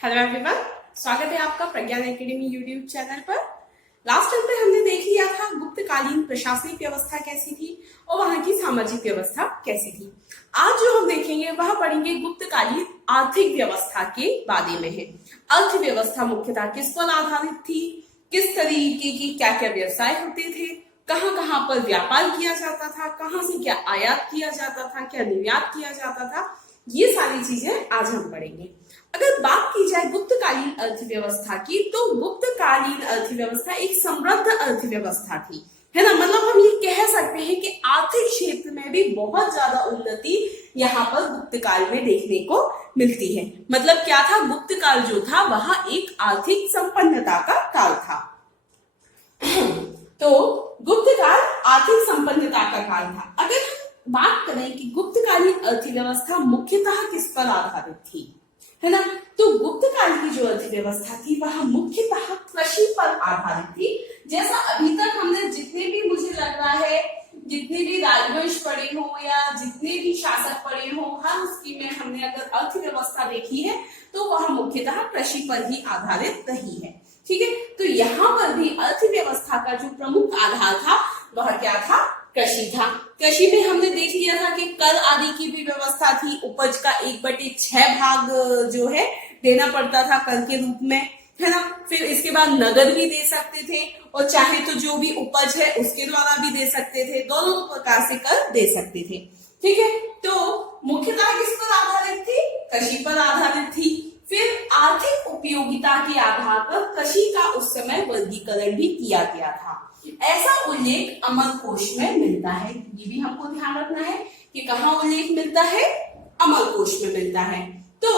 Hello everyone, स्वागत है आपका प्रज्ञान एकेडमी यूट्यूब चैनल पर। लास्ट टाइम पे हमने देख लिया था गुप्तकालीन प्रशासनिक व्यवस्था कैसी थी और वहां की सामाजिक व्यवस्था कैसी थी। आज जो हम देखेंगे वह पढ़ेंगे गुप्तकालीन आर्थिक व्यवस्था के बारे में है। अर्थव्यवस्था मुख्यतः किस पर आधारित थी, किस तरीके की क्या क्या व्यवसाय होते थे, कहाँ कहाँ पर व्यापार किया जाता था, कहाँ से क्या आयात किया जाता था, क्या निर्यात किया जाता था, ये सारी चीजें आज हम पढ़ेंगे। अगर बात की जाए गुप्तकालीन अर्थव्यवस्था की, तो गुप्तकालीन अर्थव्यवस्था एक समृद्ध अर्थव्यवस्था थी, है ना। मतलब हम ये कह सकते हैं कि आर्थिक क्षेत्र में भी बहुत ज्यादा उन्नति यहाँ पर गुप्त काल में देखने को मिलती है। मतलब क्या था, गुप्त काल जो था वह एक आर्थिक संपन्नता का काल था। तो गुप्त काल आर्थिक संपन्नता का काल था। अगर हम बात करें कि गुप्तकालीन अर्थव्यवस्था मुख्यतः किस पर आधारित थी, है ना, तो गुप्त काल की जो अर्थव्यवस्था थी वह मुख्यतः कृषि पर आधारित थी। जैसा अभी तक हमने जितने भी, मुझे लग रहा है जितने भी राजवंश पढ़े हो या जितने भी शासक पढ़े हो, हर उसकी में हमने अगर अर्थव्यवस्था देखी है तो वह मुख्यतः कृषि पर ही आधारित रही है। ठीक है, तो यहाँ पर भी अर्थव्यवस्था का जो प्रमुख आधार था वह क्या था, कृषि था। कृषि में हमने देख लिया था कि कर आदि की भी व्यवस्था थी। उपज का 1/6 भाग जो है देना पड़ता था कर के रूप में, है ना। फिर इसके बाद नगद भी दे सकते थे और चाहे तो जो भी उपज है उसके द्वारा भी दे सकते थे। दोनों प्रकार से कर दे सकते थे। ठीक है, तो मुख्यतः किस पर आधारित थी, कृषि पर आधारित थी। फिर आर्थिक उपयोगिता के आधार पर कृषि का उस समय वर्गीकरण भी किया गया था। ऐसा उल्लेख अमर कोश में मिलता है। ये भी हमको ध्यान रखना है कि कहाँ उल्लेख मिलता है, अमर कोश में मिलता है। तो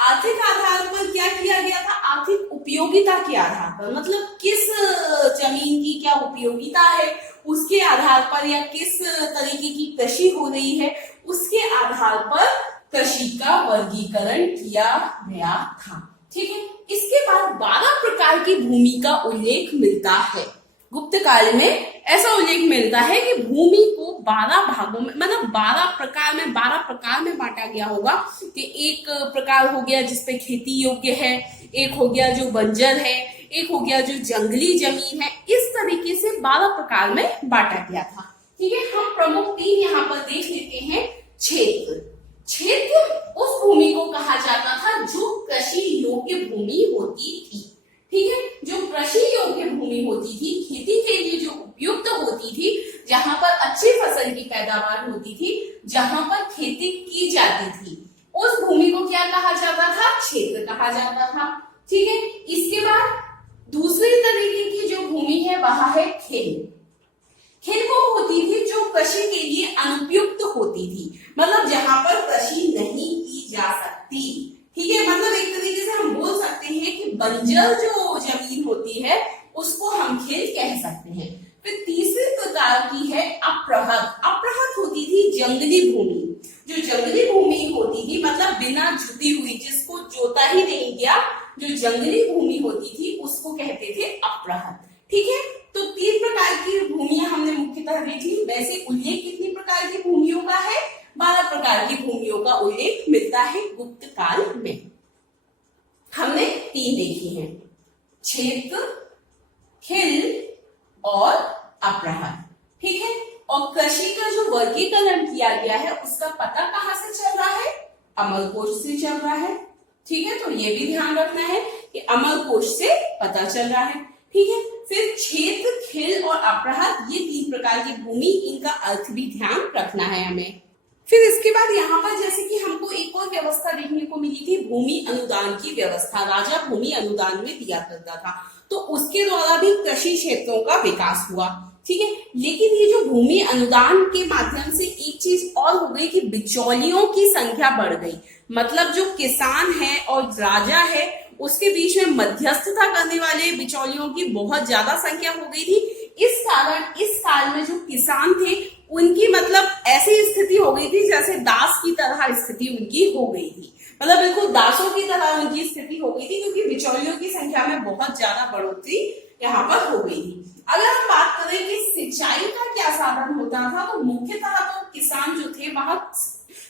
आर्थिक आधार पर क्या किया गया था, आर्थिक उपयोगिता के आधार पर, मतलब किस जमीन की क्या उपयोगिता है उसके आधार पर, या किस तरीके की कृषि हो रही है उसके आधार पर कृषि का वर्गीकरण किया गया था। ठीक है, इसके बाद 12 प्रकार की भूमि का उल्लेख मिलता है। गुप्त काल में ऐसा उल्लेख मिलता है कि भूमि को 12 भागों में, मतलब 12 प्रकार में बांटा गया होगा। कि एक प्रकार हो गया जिसपे खेती योग्य है, एक हो गया जो बंजर है, एक हो गया जो जंगली जमीन है। इस तरीके से 12 प्रकार में बांटा गया था। ठीक है, हम प्रमुख 3 यहाँ पर देख लेते हैं। क्षेत्र उस भूमि को कहा जाता था जो कृषि योग्य भूमि होती थी। ठीक है, जो कृषि योग्य भूमि होती थी, खेती के लिए जो उपयुक्त होती थी, जहां पर अच्छी फसल की पैदावार होती थी, जहां पर खेती की जाती थी, उस भूमि को क्या कहा जाता था, क्षेत्र कहा जाता था। ठीक है, इसके बाद दूसरी तरीके की जो भूमि है वह है खेल। खेल वो होती थी जो कृषि के लिए अनुपयुक्त होती थी, मतलब जहां पर कृषि नहीं की जा सकती। ठीक है, मतलब एक तरीके से हम बोल सकते हैं कि बंजर जो जमीन होती है उसको हम खेल कह सकते हैं। फिर तीसरे प्रकार की है अप्रहत। अप्रहत होती थी जंगली भूमि। जो जंगली भूमि होती थी, मतलब बिना जुती हुई, जिसको जोता ही नहीं गया, जो जंगली भूमि होती थी उसको कहते थे अप्रहत। ठीक है, तो 3 प्रकार की भूमियां हमने मुख्यतः देखी। वैसे उल्लेख कितनी प्रकार की भूमियों का है, 12 प्रकार की भूमियों का उल्लेख मिलता है गुप्त काल में। हमने 3 देखी हैं, क्षेत्र, खिल और अप्रहत। ठीक है, और कृषि का जो वर्गीकरण किया गया है उसका पता कहाँ से चल रहा है, अमरकोश से चल रहा है। ठीक है, तो ये भी ध्यान रखना है कि अमरकोश से पता चल रहा है। ठीक है, फिर क्षेत्र, खिल और अप्रहत, ये 3 प्रकार की भूमि, इनका अर्थ भी ध्यान रखना है हमें। फिर इसके बाद यहाँ पर जैसे कि हमको एक और व्यवस्था देखने को मिली थी, भूमि अनुदान की व्यवस्था। राजा भूमि अनुदान में दिया करता था, तो उसके द्वारा भी कृषि क्षेत्रों का विकास हुआ। ठीक है, लेकिन ये जो भूमि अनुदान के माध्यम से एक चीज और हो गई कि बिचौलियों की संख्या बढ़ गई। मतलब जो किसान है और राजा है उसके बीच में मध्यस्थता करने वाले बिचौलियों की बहुत ज्यादा संख्या हो गई थी। इस कारण इस काल में जो किसान थे उनकी, मतलब ऐसी स्थिति हो गई थी जैसे दास की तरह स्थिति उनकी हो गई थी। मतलब बिल्कुल दासों की तरह उनकी स्थिति हो गई थी, क्योंकि बिचौलियों की संख्या में बहुत ज्यादा बढ़ोतरी यहाँ पर हो गई थी। अगर हम बात करें कि सिंचाई का क्या साधन होता था, तो मुख्यतः तो किसान जो थे वह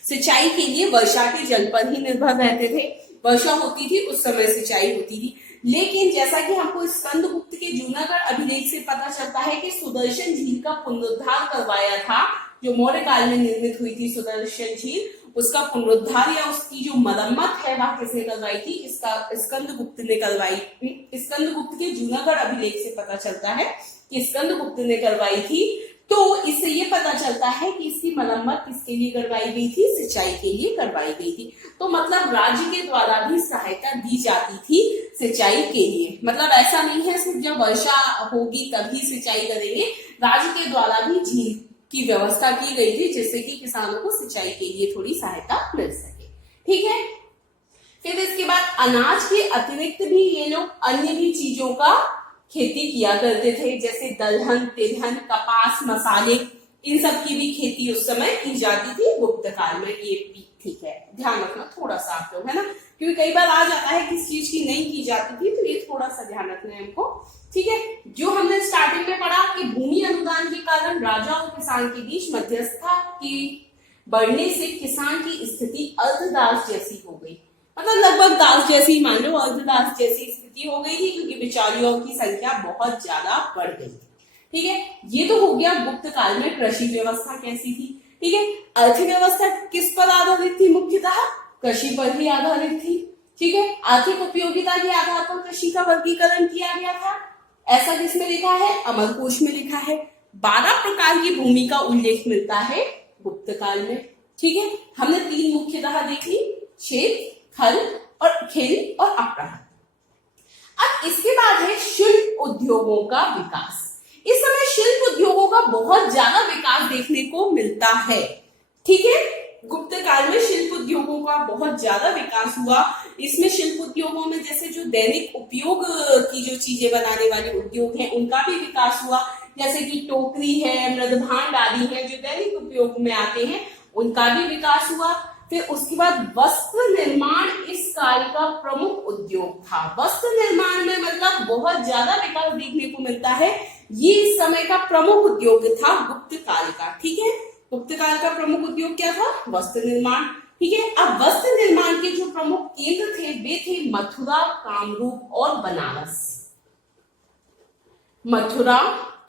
सिंचाई के लिए वर्षा के जल पर ही निर्भर रहते थे। वर्षा होती थी उस समय सिंचाई होती थी। लेकिन जैसा कि हमको स्कंदगुप्त के जूनागढ़ अभिलेख से पता चलता है कि सुदर्शन झील का पुनरुद्धार करवाया था, जो मौर्य काल में निर्मित हुई थी सुदर्शन झील, उसका पुनरुद्धार या उसकी जो मरम्मत है वह किसने करवाई थी, इसका स्कंदगुप्त ने करवाई। स्कंदगुप्त के जूनागढ़ अभिलेख से पता चलता है कि स्कंदगुप्त ने करवाई थी। तो इससे ये पता चलता है कि इसकी मरम्मत किसके लिए करवाई गई थी, सिंचाई के लिए करवाई गई थी। तो मतलब राज्य के द्वारा भी सहायता दी जाती थी सिंचाई के लिए। मतलब ऐसा नहीं है सिर्फ जब वर्षा होगी तभी सिंचाई करेंगे, राज्य के द्वारा भी झील की व्यवस्था की गई थी जिससे कि किसानों को सिंचाई के लिए थोड़ी सहायता मिल सके। ठीक है, फिर इसके बाद अनाज के अतिरिक्त भी ये लोग अन्य भी चीजों का खेती किया करते थे, जैसे दलहन, तिलहन, कपास, मसाले, इन सब की भी खेती उस समय की जाती थी गुप्त काल में। ये भी ठीक है, ध्यान रखना थोड़ा सा आप लोग, है ना, क्योंकि कई बार आ जाता है किस चीज की नहीं की जाती थी, तो ये थोड़ा सा ध्यान रखना है हमको। ठीक है, जो हमने स्टार्टिंग में पढ़ा कि भूमि अनुदान के कारण राजा और किसान के बीच मध्यस्थता की बढ़ने से किसान की स्थिति अर्धदास जैसी हो गई। मतलब लगभग दास जैसी, मान लो अर्धदास जैसी स्थिति हो गई थी, क्योंकि बिचारियों की संख्या बहुत ज्यादा बढ़ गई। ठीक है, ये तो हो गया गुप्त काल में कृषि व्यवस्था कैसी थी। ठीक है, अर्थव्यवस्था किस पर आधारित थी, मुख्यतः कृषि पर ही आधारित थी। ठीक है, आर्थिक उपयोगिता के आधार पर कृषि का वर्गीकरण किया गया था। ऐसा किसमें लिखा है, अमरकोश में लिखा है। 12 प्रकार की भूमि का उल्लेख मिलता है गुप्त काल में। ठीक है, हमने 3 मुख्यतः देखी, क्षेत्र, खल और खेल और अपराध। अब इसके बाद है शिल्प उद्योगों का विकास। इस समय शिल्प उद्योगों का बहुत ज्यादा विकास देखने को मिलता है। ठीक है, गुप्त काल में शिल्प उद्योगों का बहुत ज्यादा विकास हुआ। इसमें शिल्प उद्योगों में जैसे जो दैनिक उपयोग की जो चीजें बनाने वाले उद्योग हैं उनका भी विकास हुआ, जैसे कि टोकरी है, मृदभांड आदि है जो दैनिक उपयोग में आते हैं, उनका भी विकास हुआ। फिर उसके बाद वस्त्र निर्माण इस काल का प्रमुख उद्योग था। वस्त्र निर्माण में मतलब बहुत ज्यादा विकास देखने को मिलता है। ये इस समय का प्रमुख उद्योग था गुप्त काल का। ठीक है, गुप्त काल का प्रमुख उद्योग क्या था, वस्त्र निर्माण। ठीक है, अब वस्त्र निर्माण के जो प्रमुख केंद्र थे वे थे मथुरा, कामरूप और बनारस। मथुरा,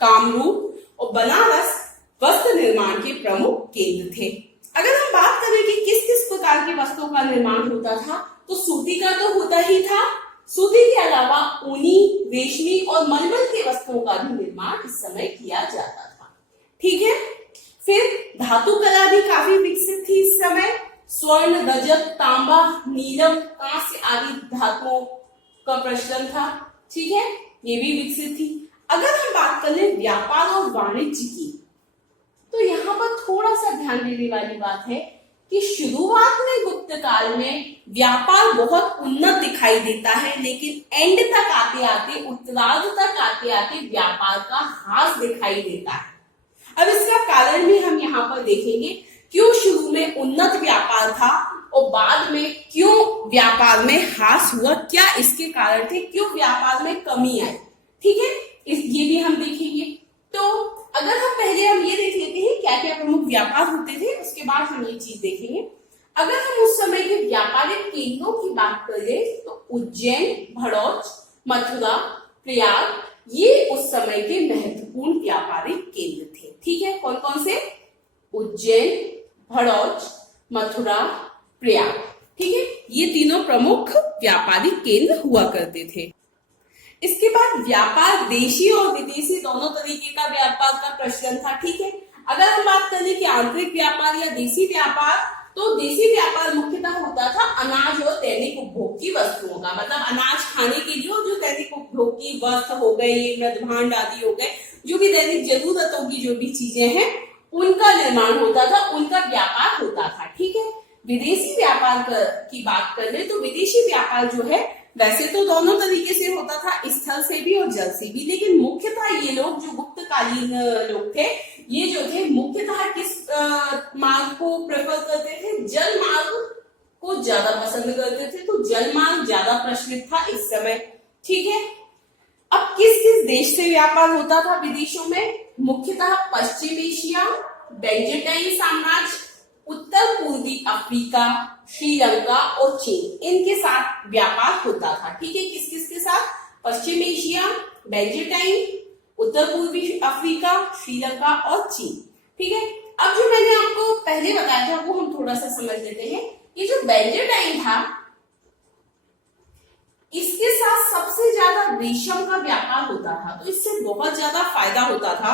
कामरूप और बनारस वस्त्र निर्माण के प्रमुख केंद्र थे। अगर हम बात करें कि किस किस प्रकार के वस्त्रों का निर्माण होता था, तो सूती का तो होता ही था। सूती के अलावा ऊनी, रेशमी और मलमल के वस्त्रों का भी निर्माण इस समय किया जाता था। ठीक है, फिर धातु कला भी काफी विकसित थी इस समय। स्वर्ण, रजत, तांबा, नीलम, कांस्य आदि धातुओं का प्रचलन था। ठीक है, ये भी विकसित थी। अगर हम बात करें व्यापार और वाणिज्य की, तो यहाँ पर थोड़ा सा ध्यान देने वाली बात है कि शुरुआत में गुप्त काल में व्यापार बहुत उन्नत दिखाई देता है, लेकिन एंड तक आते आते, उत्तरार्ध तक आते आते व्यापार का ह्रास दिखाई देता है। अब इसका कारण भी हम यहाँ पर देखेंगे, क्यों शुरू में उन्नत व्यापार था और बाद में क्यों व्यापार में ह्रास हुआ, क्या इसके कारण थे, क्यों व्यापार में कमी आई। ठीक है, ये भी हम देखेंगे। तो अगर हम ये देख लेते हैं क्या क्या प्रमुख व्यापार होते थे, उसके बाद हम ये चीज देखेंगे। अगर हम उस समय के व्यापारिक केंद्रों की बात करें तो उज्जैन, भड़ौच, मथुरा, प्रयाग, ये उस समय के महत्वपूर्ण व्यापारिक केंद्र थे। ठीक है, कौन कौन से, उज्जैन, भड़ौच, मथुरा, प्रयाग। ठीक है, ये तीनों प्रमुख व्यापारिक केंद्र हुआ करते थे। इसके बाद व्यापार देशी और विदेशी दोनों तरीके का व्यापार का प्रचलन था। ठीक है, अगर हम बात करें कि आंतरिक व्यापार या देशी व्यापार, तो देशी व्यापार मुख्यतः होता था अनाज और दैनिक उपभोग की वस्तुओं का, मतलब अनाज खाने के लिए और जो दैनिक उपभोग की वस्त्र हो गए, मृदभांड आदि हो गए, जो भी दैनिक जरूरतों की जो भी चीजें हैं उनका निर्माण होता था, उनका व्यापार होता था। ठीक है, विदेशी व्यापार की बात करें तो विदेशी व्यापार जो है वैसे तो दोनों तरीके से होता था, स्थल से भी और जल से भी, लेकिन मुख्यतः ये लोग जो गुप्तकालीन लोग थे, ये जो थे मुख्यतः किस मार्ग को प्रेफर करते थे, जल मार्ग को ज्यादा पसंद करते थे। तो जल मार्ग ज्यादा प्रचलित था इस समय। ठीक है, अब किस किस देश से व्यापार होता था विदेशों में, मुख्यतः पश्चिम एशिया, बेंजेटाइन साम्राज्य, उत्तर पूर्वी अफ्रीका, श्रीलंका और चीन, इनके साथ व्यापार होता था। ठीक है, किस किस के साथ? पश्चिम एशिया, बेंजेटाइन, उत्तर पूर्वी अफ्रीका, श्रीलंका और चीन। ठीक है, अब जो मैंने आपको पहले बताया था वो हम थोड़ा सा समझ लेते हैं। ये जो बेंजेटाइन था, इसके साथ सबसे ज्यादा रेशम का व्यापार होता था, तो इससे बहुत ज्यादा फायदा होता था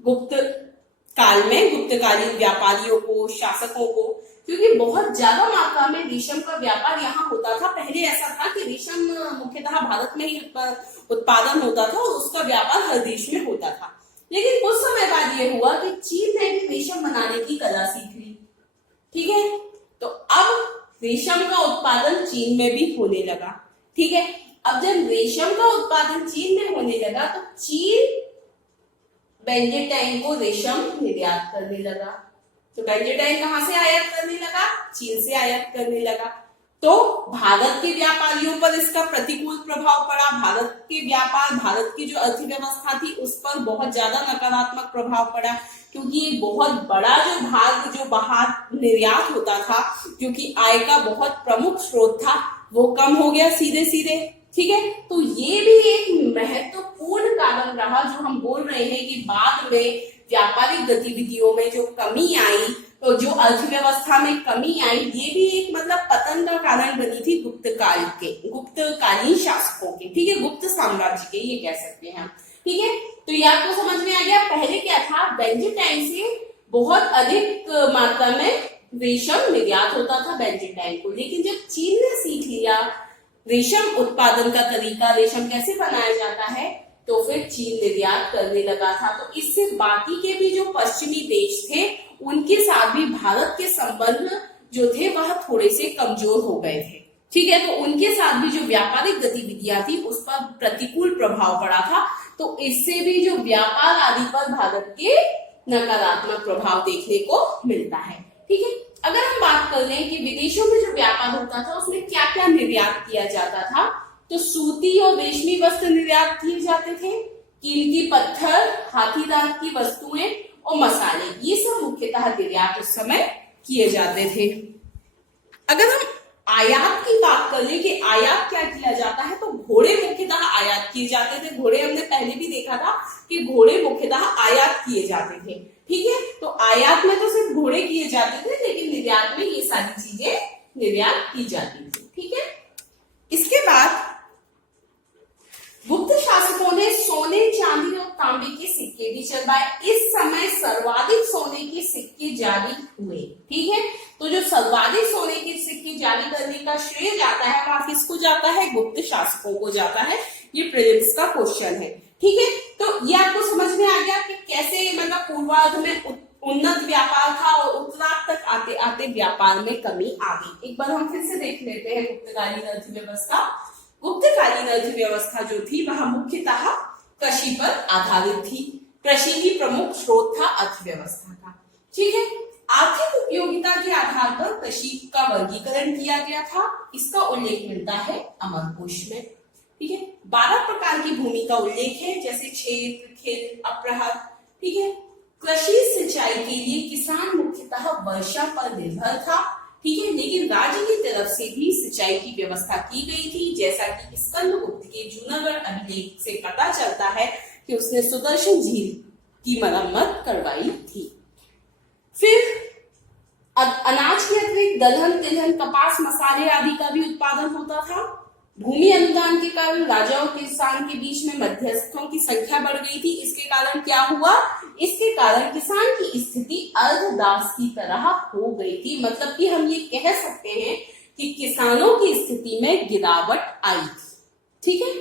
गुप्त काल में गुप्तकालीन व्यापारियों को, शासकों को, क्योंकि बहुत ज्यादा मात्रा में रेशम का व्यापार यहाँ होता था। पहले ऐसा था कि रेशम मुख्यतः भारत में ही उत्पादन होता था और उसका व्यापार हर देश में होता था। लेकिन कुछ समय बाद ये हुआ कि चीन ने भी रेशम बनाने की कला सीख ली। ठीक है, तो अब रेशम का उत्पादन चीन में भी होने लगा। ठीक है, अब जब रेशम का उत्पादन चीन में होने लगा तो चीन बेंजेटाइन को रेशम निर्यात करने लगा। तो बेंजेटाइन कहां से आयात करने लगा? चीन से आयात करने लगा। तो भारत के व्यापारियों पर इसका प्रतिकूल प्रभाव पड़ा। भारत के व्यापार, भारत की जो अर्थव्यवस्था थी उस पर बहुत ज्यादा नकारात्मक प्रभाव पड़ा, क्योंकि एक बहुत बड़ा जो भाग जो बाहर निर्यात होता था, क्योंकि आय का बहुत प्रमुख स्रोत था, वो कम हो गया सीधे सीधे। ठीक है, तो ये भी एक महत्वपूर्ण कारण रहा जो हम बोल रहे हैं कि बाद में व्यापारिक गतिविधियों में जो कमी आई, तो जो अर्थव्यवस्था में कमी आई, ये भी एक मतलब पतन का कारण बनी थी गुप्तकालीन शासकों के। ठीक है, गुप्त साम्राज्य के ये कह सकते हैं हम। ठीक है, तो ये आपको समझ में आ गया। पहले क्या था? बेंजेटाइन से बहुत अधिक मात्रा में रेशम निर्यात होता था बेंजेटाइन को, लेकिन जब चीन ने सीख लिया रेशम उत्पादन का तरीका, रेशम कैसे बनाया जाता है, तो फिर चीन निर्यात करने लगा था। तो इससे बाकी के भी जो पश्चिमी देश थे उनके साथ भी भारत के संबंध जो थे वह थोड़े से कमजोर हो गए थे। ठीक है, तो उनके साथ भी जो व्यापारिक गतिविधियां थी उस पर प्रतिकूल प्रभाव पड़ा था। तो इससे भी जो व्यापार आदि पर भारत के नकारात्मक प्रभाव देखने को मिलता है। ठीक है, अगर हम बात कर रहे हैं कि विदेशों में जो व्यापार होता था उसमें क्या क्या निर्यात किया जाता था, तो सूती और रेशमी वस्त्र निर्यात किए जाते थे, कीमती पत्थर, हाथी दांत की वस्तुएं और मसाले, ये सब मुख्यतः निर्यात उस समय किए जाते थे। अगर हम आयात की बात कर ले कि आयात क्या किया जाता है, तो घोड़े मुख्यतः आयात किए जाते थे। घोड़े हमने पहले भी देखा था कि घोड़े मुख्यतः आयात किए जाते थे। ठीक है, तो आयात में तो सिर्फ घोड़े किए जाते थे, लेकिन निर्यात में ये सारी चीजें निर्यात की जाती थी। ठीक है, इसके बाद गुप्त शासकों ने सोने, चांदी और तांबे के सिक्के भी चलवाए। इस समय सर्वाधिक सोने के सिक्के जारी हुए। ठीक है, तो जो सर्वाधिक सोने के सिक्के जारी करने का श्रेय जाता है वह किसको जाता है? गुप्त शासकों को जाता है। ये प्रीलिम्स का क्वेश्चन है। ठीक है, तो ये आपको समझ में आ गया कि कैसे मतलब पूर्वार्ध में उन्नत व्यापार था और उत्तरार्ध तक आते आते व्यापार में कमी आ गई। एक बार हम फिर से देख लेते हैं गुप्तकालीन अर्थव्यवस्था। गुप्तकालीन अर्थव्यवस्था जो थी वह मुख्यतः कृषि पर आधारित थी। कृषि ही प्रमुख स्रोत था अर्थव्यवस्था का। ठीक है, आर्थिक उपयोगिता के आधार पर कृषि का वर्गीकरण किया गया था। इसका उल्लेख मिलता है अमरकोश में। ठीक है, 12 प्रकार की भूमि का उल्लेख है, जैसे क्षेत्र, खेत, अप्रहर। ठीक है, कृषि सिंचाई के लिए किसान मुख्यतः वर्षा पर निर्भर था। ठीक है, लेकिन राज्य की तरफ से भी सिंचाई की व्यवस्था की गई थी, जैसा कि स्कंदगुप्त के जूनागढ़ अभिलेख से पता चलता है कि उसने सुदर्शन झील की मरम्मत करवाई थी। फिर अनाज के अतिरिक्त दलहन, तिलहन, कपास, मसाले आदि का भी उत्पादन होता था। भूमि अनुदान के कारण राजा और किसान के बीच में मध्यस्थों की संख्या बढ़ गई थी। इसके कारण क्या हुआ? इसके कारण किसान की स्थिति अर्धदास की तरह हो गई थी। मतलब कि हम ये कह सकते हैं कि किसानों की स्थिति में गिरावट आई थी। ठीक है,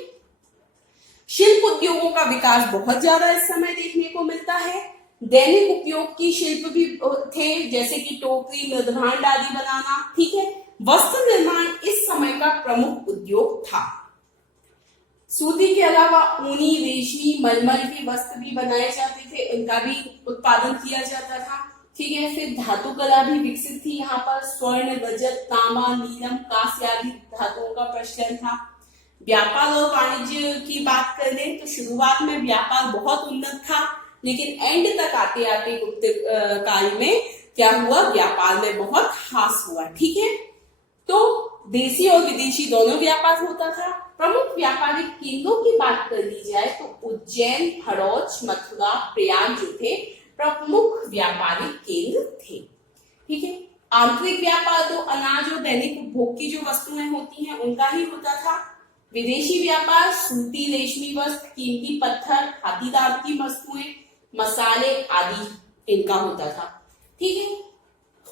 शिल्प उद्योगों का विकास बहुत ज्यादा इस समय देखने को मिलता है। दैनिक उपयोग की शिल्प भी थे, जैसे कि टोकरी, मृदभांड आदि बनाना। ठीक है, वस्त्र निर्माण इस समय का प्रमुख उद्योग था। सूती के अलावा ऊनी, रेशमी, मलमल के वस्त्र भी बनाए जाते थे, इनका भी उत्पादन किया जाता था। ठीक है, फिर धातु कला भी विकसित थी। यहाँ पर स्वर्ण, रजत, तांबा, नीलम, कांस्य आदि धातुओं का प्रचलन था। व्यापार और वाणिज्य की बात करें तो शुरुआत में व्यापार बहुत उन्नत था, लेकिन एंड तक आते आते गुप्त काल में क्या हुआ, व्यापार में बहुत ह्रास हुआ। ठीक है, तो देशी और विदेशी दोनों व्यापार होता था। प्रमुख व्यापारिक केंद्रों की बात कर ली जाए तो उज्जैन, हड़ौच, मथुरा, प्रयाग जो थे प्रमुख व्यापारिक केंद्र थे। ठीक है, आंतरिक व्यापार तो अनाज और दैनिक उपभोग की जो वस्तुएं होती हैं उनका ही होता था। विदेशी व्यापार सूती रेशमी वस्त्र, कीमती पत्थर, हाथीदार की वस्तुएं, मसाले आदि इनका होता था। ठीक है,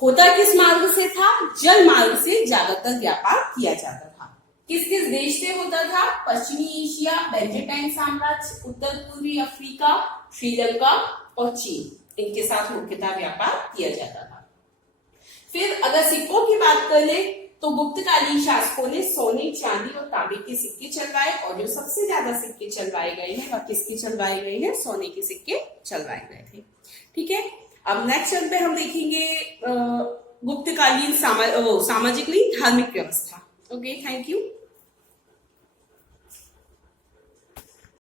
होता किस मार्ग से था, जल मार्ग से ज्यादातर व्यापार किया जाता था। किस किस देश से होता था, पश्चिमी एशिया, बेंजेटाइन साम्राज्य, उत्तर पूर्वी अफ्रीका, श्रीलंका और चीन, इनके साथ मुख्यतः व्यापार किया जाता था। फिर अगर सिक्कों की बात कर ले तो गुप्तकालीन शासकों ने सोने, चांदी और तांबे के सिक्के चलवाए और जो सबसे ज्यादा सिक्के चलवाए गए हैं वह किसके चलवाए गए हैं, सोने के सिक्के चलवाए गए थे। ठीक है, अब नेक्स्ट चरण पे हम देखेंगे गुप्तकालीन सामाजिक नहीं धार्मिक व्यवस्था। Okay, thank you.